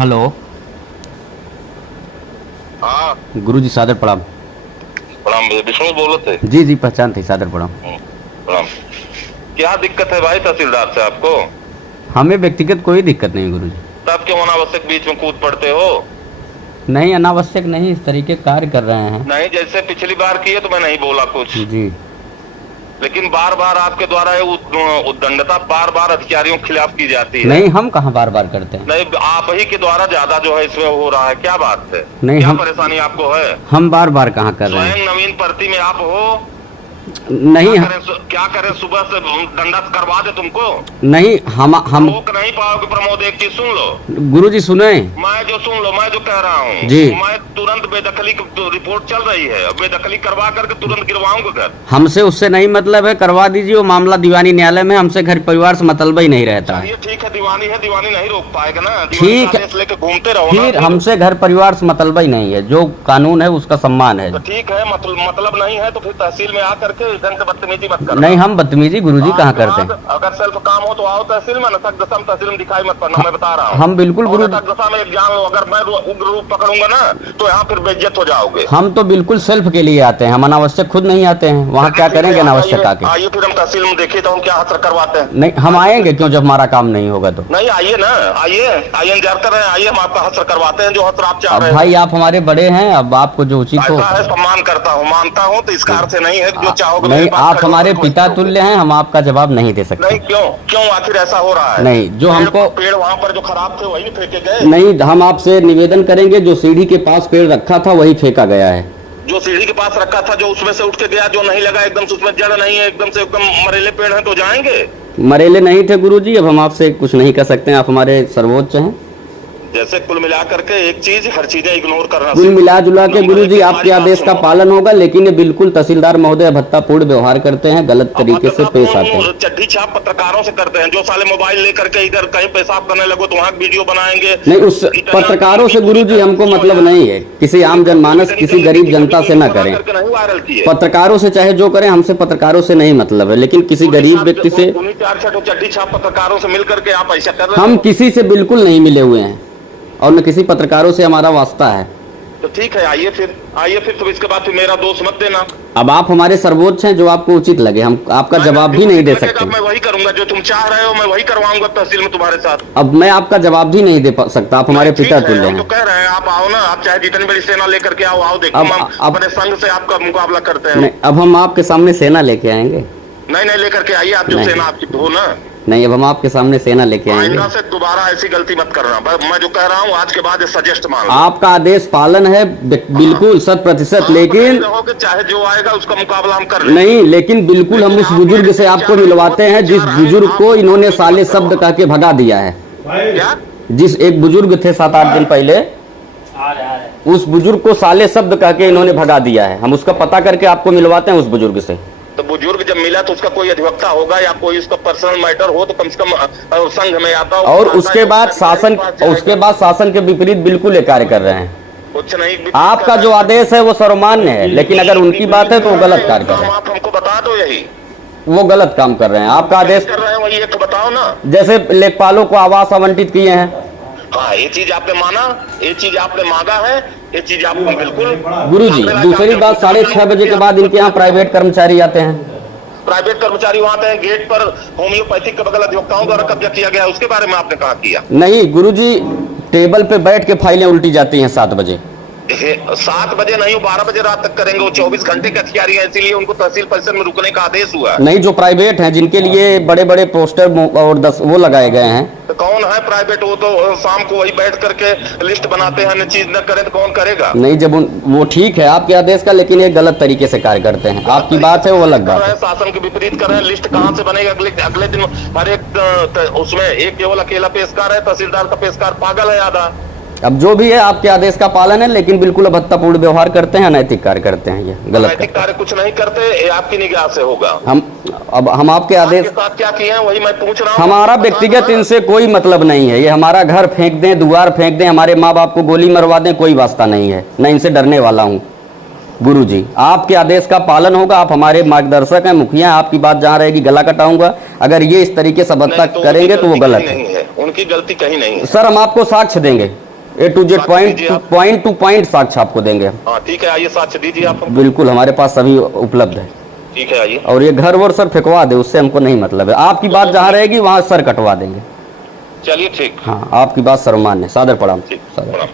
Hello. हाँ गुरुजी सादर प्रणाम। प्रणाम। विष्णु बोल रहे थे? जी जी पहचान थी, सादर प्रणाम। प्रणाम। क्या दिक्कत है भाई तहसीलदार से आपको? हमें व्यक्तिगत कोई दिक्कत नहीं गुरुजी। तब क्यों अनावश्यक बीच में कूद पड़ते हो? नहीं, अनावश्यक नहीं, इस तरीके कार्य कर रहे हैं। नहीं, जैसे पिछली बार किए तो मैं नहीं बोला कुछ, जी। लेकिन बार बार आपके द्वारा ये उद्दंडता बार बार अधिकारियों के खिलाफ की जाती है। नहीं, हम कहाँ बार बार करते हैं। नहीं, आप ही के द्वारा ज्यादा जो है इसमें हो रहा है। क्या बात है? नहीं, क्या परेशानी आपको है? हम बार बार कहाँ कर रहे हैं। स्वयं नवीन भर्ती में आप हो। नहीं, क्या करें सुबह से दंडक करवा दे तुमको? नहीं, हम रोक नहीं पाओगे प्रमोद। एक चीज सुन लो गुरुजी, सुने। मैं जो कह रहा हूँ जी। मैं तुरंत बेदखली की रिपोर्ट चल रही है, बेदखली करवा करके तुरंत गिरवाऊंगा घर। हमसे उससे नहीं मतलब है, करवा दीजिए। वो मामला दीवानी न्यायालय में, हमसे घर परिवार से मतलब ही नहीं रहता है। ये ठीक है, दीवानी है, दीवानी नहीं रोक पाएगा ना। ठीक है, लेके घूमते रहो फिर ना। हमसे घर परिवार से मतलब ही नहीं है। जो कानून है उसका सम्मान है। तो ठीक है, मतलब नहीं है तो फिर तहसील में आकर के ढंग से बदतमीजी मत करो। नहीं, हम बदतमीजी गुरुजी कहाँ करते हैं। अगर सेल्फ काम हो तो आओ तहसील में, नतक दशा में तहसील में दिखाई मत पड़ना। मैं बता रहा हूँ हम बिल्कुल गुरु दशा में एक जान लो। अगर मैं उग्र रूप पकड़ूंगा ना तो यहाँ फिर बेइज्जत हो जाओगे। हम तो बिल्कुल सेल्फ के लिए आते हैं, हम अनावश्यक खुद नहीं आते हैं। वहाँ क्या करेंगे अनावश्यक आके? आइए फिर हम तहसील में देखे तो हम क्या हसर करवाते हैं। नहीं, हम आएंगे क्यों जब हमारा काम नहीं होगा तो? नहीं, आइए ना, आइए इंतजार कर रहे हैं। आइए, हम आपका हसर करवाते हैं जो हसर आप चाह अब रहे हैं। भाई आप हमारे बड़े हैं, अब आपको जो उचित हो। ऐसा है, सम्मान करता हूँ, मानता हूँ, तो इसका अर्थ नहीं है कि जो चाहोगे नहीं, मेरी बात आप करो, हमारे तो पिता करोगे। तुल्य हैं, हम आपका जवाब नहीं दे सकते। नहीं, क्यों क्यों आखिर ऐसा हो रहा है? नहीं, जो हमको पेड़ वहाँ पर जो खराब थे वही फेंके गए। नहीं, हम आपसे निवेदन करेंगे, जो सीढ़ी के पास पेड़ रखा था वही फेंका गया है। जो सीढ़ी के पास रखा था, जो उसमें से उठ के गया, जो नहीं लगा एकदम से, उसमें जड़ नहीं है, एकदम से एकदम मरेले पेड़ हैं तो जाएंगे। मरेले नहीं थे गुरुजी। अब हम आपसे कुछ नहीं कर सकते हैं, आप हमारे सर्वोच्च हैं। जैसे कुल मिला करके एक चीज, हर चीजें इग्नोर करना। कुल मिला जुला के गुरुजी आपके आदेश का पालन होगा, लेकिन ये बिल्कुल तहसीलदार महोदय भत्तापूर्ण व्यवहार करते हैं, गलत तरीके से पेश आते हैं। चड्ढी छाप पत्रकारों से करते हैं, जो साले मोबाइल लेकर के इधर कहीं पेशाब करने लगो तो वहाँ वीडियो बनाएंगे। नहीं, उस पत्रकारों से गुरुजी हमको मतलब नहीं है। किसी आम जनमानस, किसी गरीब जनता से ना करें। पत्रकारों से चाहे जो करें, हमसे पत्रकारों से नहीं मतलब है, लेकिन किसी गरीब व्यक्ति से। चड्ढी छाप पत्रकारों से मिल करके आप ऐसा कर रहे हो? हम किसी से बिल्कुल नहीं मिले हुए हैं और न किसी पत्रकारों से हमारा वास्ता है। तो ठीक है, आइए फिर तो इसके बाद फिर मेरा दोष मत देना। अब आप हमारे सर्वोच्च हैं, जो आपको उचित लगे हम आपका जवाब भी नहीं दे सकते। मैं वही करूंगा जो तुम चाह रहे हो, मैं वही करवाऊंगा तहसील में तुम्हारे साथ। अब मैं आपका जवाब भी नहीं दे सकता, आप हमारे पिता तुल्य हैं। तो कह रहे हैं आप आओ ना, आप चाहे जितनी बड़ी सेना लेकर के आओ देखो, हम अपने संघ से आपका मुकाबला करते हैं। अब हम आपके सामने सेना लेके आएंगे। नहीं, लेकर के आइए, आप जो सेना आपकी हो ना। नहीं, अब हम आपके सामने सेना लेके आएंगे। आइंदा से दोबारा ऐसी गलती मत करना। मैं जो कह रहा हूँ आज के बाद सजेस्ट मान लो। आपका आदेश पालन है बिल्कुल 100%, लेकिन चाहे जो आएगा उसका मुकाबला हम कर नहीं, लेकिन बिल्कुल हम उस बुजुर्ग से आपको मिलवाते हैं जिस बुजुर्ग को इन्होंने साले शब्द कह के भगा दिया है। क्या? जिस एक बुजुर्ग थे 7-8 दिन पहले, उस बुजुर्ग को साले शब्द कह के इन्होंने भगा दिया है। हम उसका पता करके आपको मिलवाते हैं उस बुजुर्ग से। तो बुजुर्ग जब मिला तो उसका कोई अधिवक्ता होगा या कोई उसका पर्सनल मैटर हो तो कम से कम संघ में आता हो। और उसके बाद शासन के विपरीत बिल्कुल ये कार्य कर रहे हैं। कुछ नहीं, आपका जो आदेश है वो सर्वमान्य है, लेकिन अगर उनकी बात है तो वो गलत कार्य कर रहे हैं। आप हमको बता दो, यही वो गलत काम कर रहे हैं। आपका आदेश कर रहे हैं वही एक बताओ ना। जैसे लेखपालों को आवास आवंटित किए हैं। हाँ, ये चीज आपने माना, ये चीज आपने मांगा है, ये चीज आपको बिल्कुल। गुरुजी, दूसरी बात, 6:30 बजे के बाद इनके यहाँ प्राइवेट कर्मचारी आते हैं। प्राइवेट कर्मचारी वहाँ आते हैं, गेट पर होम्योपैथिक के बगल अधिवक्ताओं द्वारा कब्जा किया गया, उसके बारे में आपने कहा किया? नहीं गुरुजी, टेबल पे बैठ के फाइलें उल्टी जाती हैं 7 बजे। 7 बजे नहीं, 12 बजे रात तक करेंगे। वो 24 घंटे के अधिकारी है, इसीलिए उनको तहसील परिसर में रुकने का आदेश हुआ। नहीं, जो प्राइवेट हैं जिनके लिए बड़े बड़े पोस्टर और 10 वो लगाए गए हैं। तो कौन है प्राइवेट? वो तो शाम को वही बैठ करके लिस्ट बनाते हैं, चीज न करे तो कौन करेगा? नहीं, जब वो ठीक है आपके आदेश का, लेकिन ये गलत तरीके से कार्य करते हैं। आपकी बात है वो अलग बात है। शासन के विपरीत कर रहे हैं। लिस्ट कहाँ से बनेगा? अगले दिन हर एक उसमें एक केवल अकेला पेशकार है, तहसीलदार का पेशकार पागल है आधा। अब जो भी है आपके आदेश का पालन है, लेकिन बिल्कुल अभद्रतापूर्ण व्यवहार करते हैं, अनैतिक कार्य करते हैं, ये गलत अनैतिक कार्य कुछ नहीं करते, ये आपकी निगाह से होगा। हम आपके आदेश के साथ क्या किए हैं वही मैं पूछ रहा हूँ। हमारा व्यक्तिगत इनसे कोई मतलब नहीं है। ये हमारा घर फेंक दें, द्वार फेंक दें, हमारे माँ बाप को गोली मरवा दें, कोई वास्ता नहीं है। न इनसे डरने वाला हूँ। गुरुजी, आपके आदेश का पालन होगा। आप हमारे मार्गदर्शक हैं, मुखिया। आपकी बात जहाँ रहेगी गला कटाऊंगा। अगर ये इस तरीके से बदतक करेंगे तो वो गलत है। उनकी गलती कहीं नहीं है। सर, हम आपको साक्ष्य देंगे। A to Z साक्ष्य पॉइंट दीजिए आप। पॉइंट टू पॉइंट साक्ष्य आपको देंगे हम। हाँ ठीक है, आइए साक्ष्य दीजिए आप हमको। बिल्कुल हमारे पास सभी उपलब्ध है। ठीक है, आइए। और ये घर वर सर फेंकवा दे, उससे हमको नहीं मतलब है। आपकी बात जहाँ रहेगी वहाँ सर कटवा देंगे। चलिए ठीक। हाँ, आपकी बात सर्वमान्य है। सादर प्रणाम। ठीक, सादर। प्रणाम।